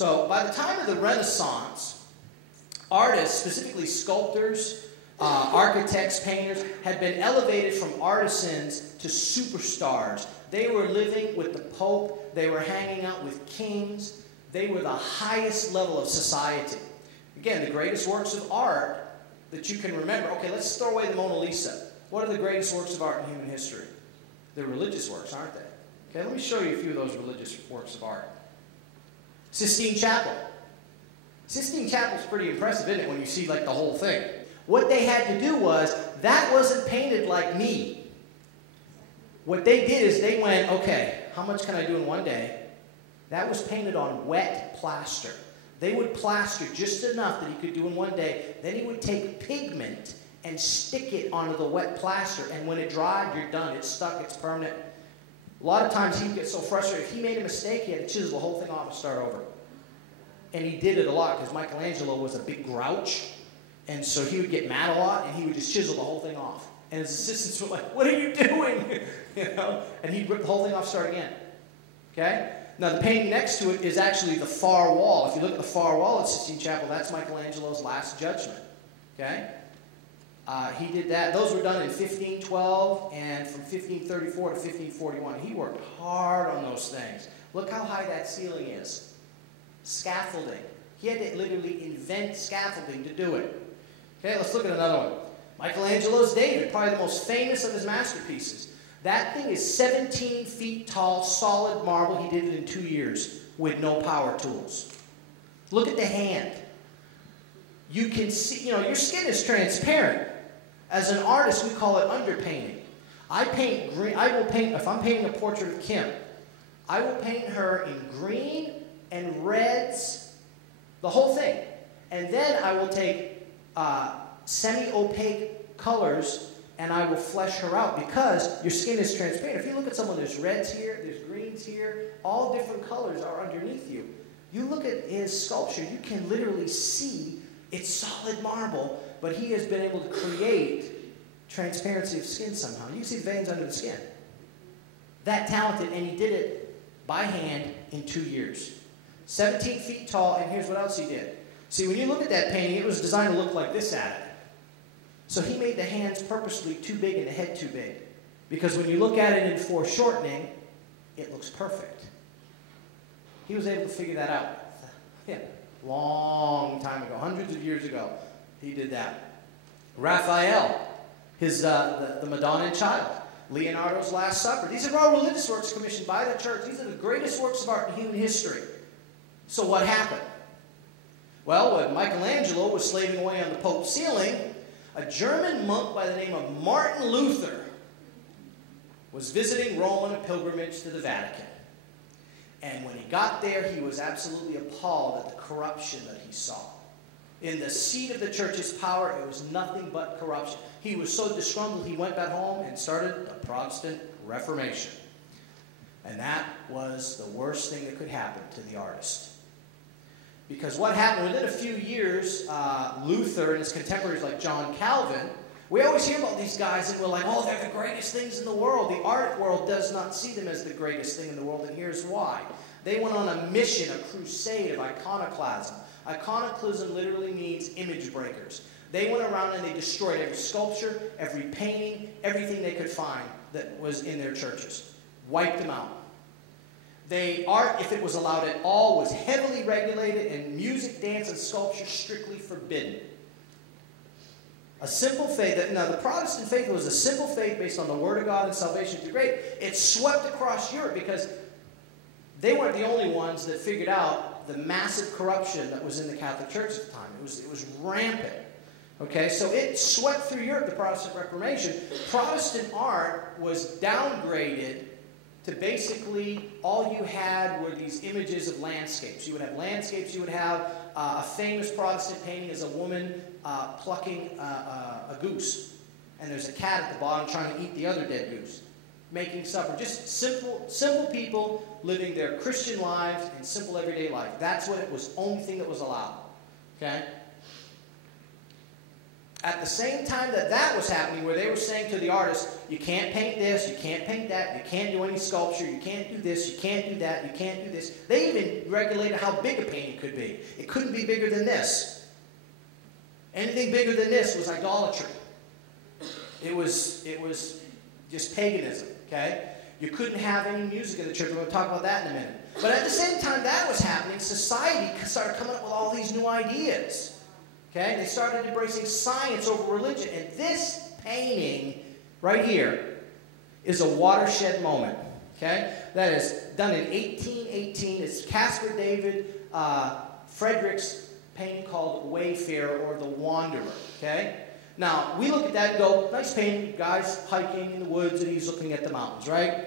So by the time of the Renaissance, artists, specifically sculptors, architects, painters, had been elevated from artisans to superstars. They were living with the Pope. They were hanging out with kings. They were the highest level of society. Again, the greatest works of art that you can remember. Okay, let's throw away the Mona Lisa. What are the greatest works of art in human history? They're religious works, aren't they? Okay, let me show you a few of those religious works of art. Sistine Chapel. Sistine Chapel's pretty impressive, isn't it, when you see like the whole thing? What they had to do was, that wasn't painted like me. What they did is they went, okay, how much can I do in one day? That was painted on wet plaster. They would plaster just enough that he could do in one day. Then he would take pigment and stick it onto the wet plaster. And when it dried, you're done. It's stuck. It's permanent. A lot of times he'd get so frustrated. If he made a mistake, he had to chisel the whole thing off and start over. And he did it a lot because Michelangelo was a big grouch. And so he would get mad a lot, and he would just chisel the whole thing off. And his assistants were like, what are you doing? You know? And he'd rip the whole thing off, start again. Okay? Now, the painting next to it is actually the far wall. If you look at the far wall at Sistine Chapel, that's Michelangelo's Last Judgment. Okay? He did that. Those were done in 1512 and from 1534 to 1541. He worked hard on those things. Look how high that ceiling is. Scaffolding. He had to literally invent scaffolding to do it. Okay, let's look at another one. Michelangelo's David, probably the most famous of his masterpieces. That thing is 17 feet tall, solid marble. He did it in 2 years with no power tools. Look at the hand. You can see, you know, your skin is transparent. As an artist, we call it underpainting. I paint green. I will paint, if I'm painting a portrait of Kim, I will paint her in green and reds, the whole thing. And then I will take semi-opaque colors and I will flesh her out because your skin is transparent. If you look at someone, there's reds here, there's greens here, all different colors are underneath you. You look at his sculpture, you can literally see it's solid marble, but he has been able to create transparency of skin somehow. You can see the veins under the skin. That talented, and he did it by hand in 2 years. 17 feet tall, and here's what else he did. See, when you look at that painting, it was designed to look like this at it. So he made the hands purposely too big and the head too big. Because when you look at it in foreshortening, it looks perfect. He was able to figure that out. Yeah, long time ago, hundreds of years ago, he did that. Raphael, the Madonna and Child. Leonardo's Last Supper. These are all religious works commissioned by the church. These are the greatest works of art in human history. So what happened? Well, when Michelangelo was slaving away on the Pope's ceiling, a German monk by the name of Martin Luther was visiting Rome on a pilgrimage to the Vatican. And when he got there, he was absolutely appalled at the corruption that he saw. In the seat of the church's power, it was nothing but corruption. He was so disgruntled, he went back home and started the Protestant Reformation. And that was the worst thing that could happen to the artist. Because what happened, within a few years, Luther and his contemporaries like John Calvin, we always hear about these guys and we're like, oh, they're the greatest things in the world. The art world does not see them as the greatest thing in the world, and here's why. They went on a mission, a crusade of iconoclasm. Iconoclasm literally means image breakers. They went around and they destroyed every sculpture, every painting, everything they could find that was in their churches. Wiped them out. Art, if it was allowed at all, was heavily regulated, and music, dance, and sculpture strictly forbidden. A simple faith. Now, the Protestant faith was a simple faith based on the Word of God and salvation through grace. It swept across Europe because they weren't the only ones that figured out the massive corruption that was in the Catholic Church at the time. It was rampant. Okay, so it swept through Europe, the Protestant Reformation. Protestant art was downgraded to basically all you had were these images of landscapes. You would have landscapes. You would have a famous Protestant painting as a woman plucking a goose. And there's a cat at the bottom trying to eat the other dead goose, making supper. Just simple people living their Christian lives in simple everyday life. That's what it was, only thing that was allowed. Okay? At the same time that that was happening, where they were saying to the artist, you can't paint this, you can't paint that, you can't do any sculpture, you can't do this, you can't do that, you can't do this. They even regulated how big a painting could be. It couldn't be bigger than this. Anything bigger than this was idolatry. It was just paganism, okay? You couldn't have any music in the church. We're going to talk about that in a minute. But at the same time that was happening, society started coming up with all these new ideas. Okay? They started embracing science over religion. And this painting right here is a watershed moment. Okay? That is done in 1818. It's Caspar David Friedrich's painting called Wayfarer, or the Wanderer. Okay? Now, we look at that and go, nice painting, guy's hiking in the woods and he's looking at the mountains, right?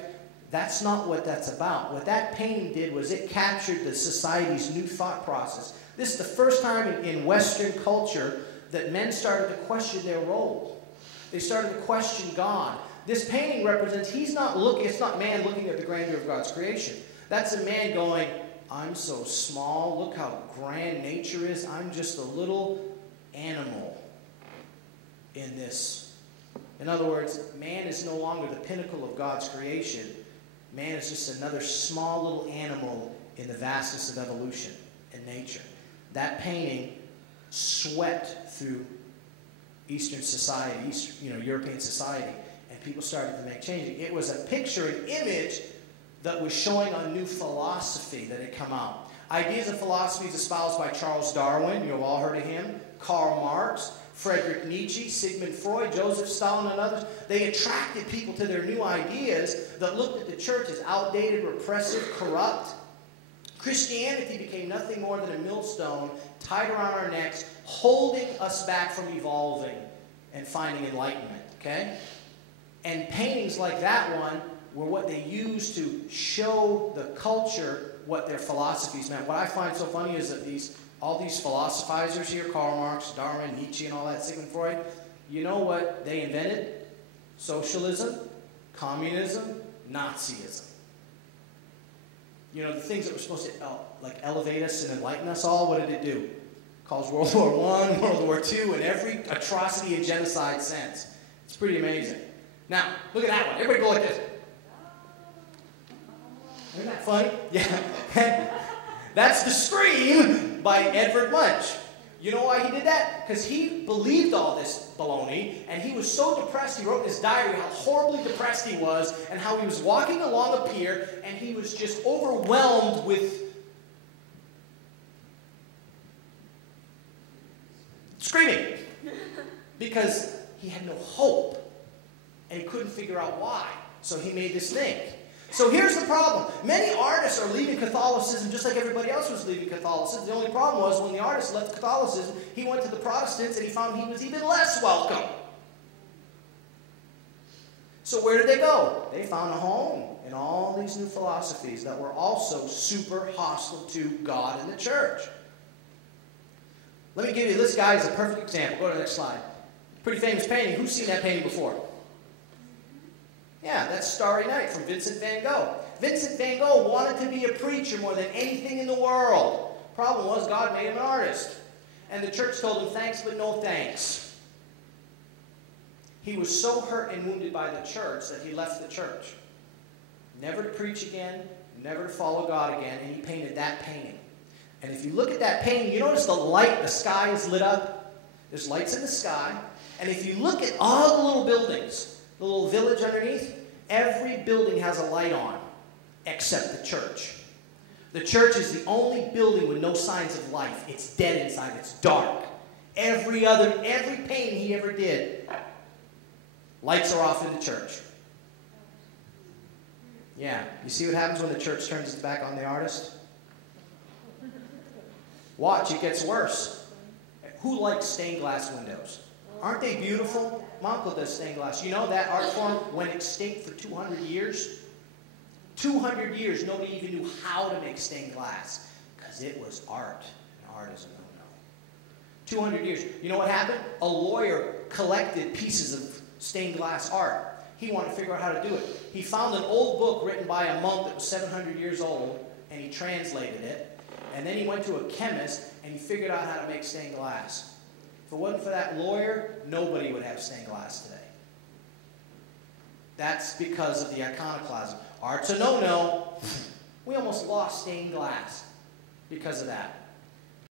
That's not what that's about. What that painting did was it captured the society's new thought process. This is the first time in Western culture that men started to question their role. They started to question God. This painting represents, it's not man looking at the grandeur of God's creation. That's a man going, I'm so small, look how grand nature is, I'm just a little animal in this. In other words, man is no longer the pinnacle of God's creation. Man is just another small little animal in the vastness of evolution and nature. That painting swept through Eastern society, European society, and people started to make changes. It was a picture, an image that was showing a new philosophy that had come out. Ideas and philosophies espoused by Charles Darwin, you've all heard of him, Karl Marx, Friedrich Nietzsche, Sigmund Freud, Joseph Stalin, and others. They attracted people to their new ideas that looked at the church as outdated, repressive, corrupt. Christianity became nothing more than a millstone tied around our necks, holding us back from evolving and finding enlightenment, okay? And paintings like that one were what they used to show the culture what their philosophies meant. What I find so funny is that all these philosophizers here, Karl Marx, Darwin, Nietzsche, and all that, Sigmund Freud, you know what they invented? Socialism, communism, Nazism. You know, the things that were supposed to elevate us and enlighten us all, what did it do? Caused World War I, World War II, and every atrocity and genocide since. It's pretty amazing. Now, look at that one. Everybody go like this. Isn't that funny? Yeah. That's The Scream by Edvard Munch. You know why he did that? Because he believed all this baloney, and he was so depressed, he wrote in his diary how horribly depressed he was, and how he was walking along a pier, and he was just overwhelmed with screaming. Because he had no hope, and he couldn't figure out why. So he made this thing. So here's the problem. Many artists are leaving Catholicism just like everybody else was leaving Catholicism. The only problem was when the artist left Catholicism, he went to the Protestants and he found he was even less welcome. So where did they go? They found a home in all these new philosophies that were also super hostile to God and the church. Let me give you, this guy is a perfect example. Go to the next slide. Pretty famous painting. Who's seen that painting before? Yeah, that's Starry Night from Vincent van Gogh. Vincent van Gogh wanted to be a preacher more than anything in the world. Problem was, God made him an artist. And the church told him, thanks, but no thanks. He was so hurt and wounded by the church that he left the church. Never to preach again, never to follow God again, and he painted that painting. And if you look at that painting, you notice the light, the sky is lit up. There's lights in the sky. And if you look at all the little buildings, the little village underneath, every building has a light on, except the church. The church is the only building with no signs of life. It's dead inside. It's dark. Every painting he ever did, lights are off in the church. Yeah, you see what happens when the church turns its back on the artist? Watch, it gets worse. Who likes stained glass windows? Aren't they beautiful? My uncle does stained glass. You know that art form went extinct for 200 years? 200 years, nobody even knew how to make stained glass because it was art. And art is a no-no. 200 years. You know what happened? A lawyer collected pieces of stained glass art. He wanted to figure out how to do it. He found an old book written by a monk that was 700 years old, and he translated it. And then he went to a chemist, and he figured out how to make stained glass. If it wasn't for that lawyer, nobody would have stained glass today. That's because of the iconoclasm. Art's a no-no. We almost lost stained glass because of that.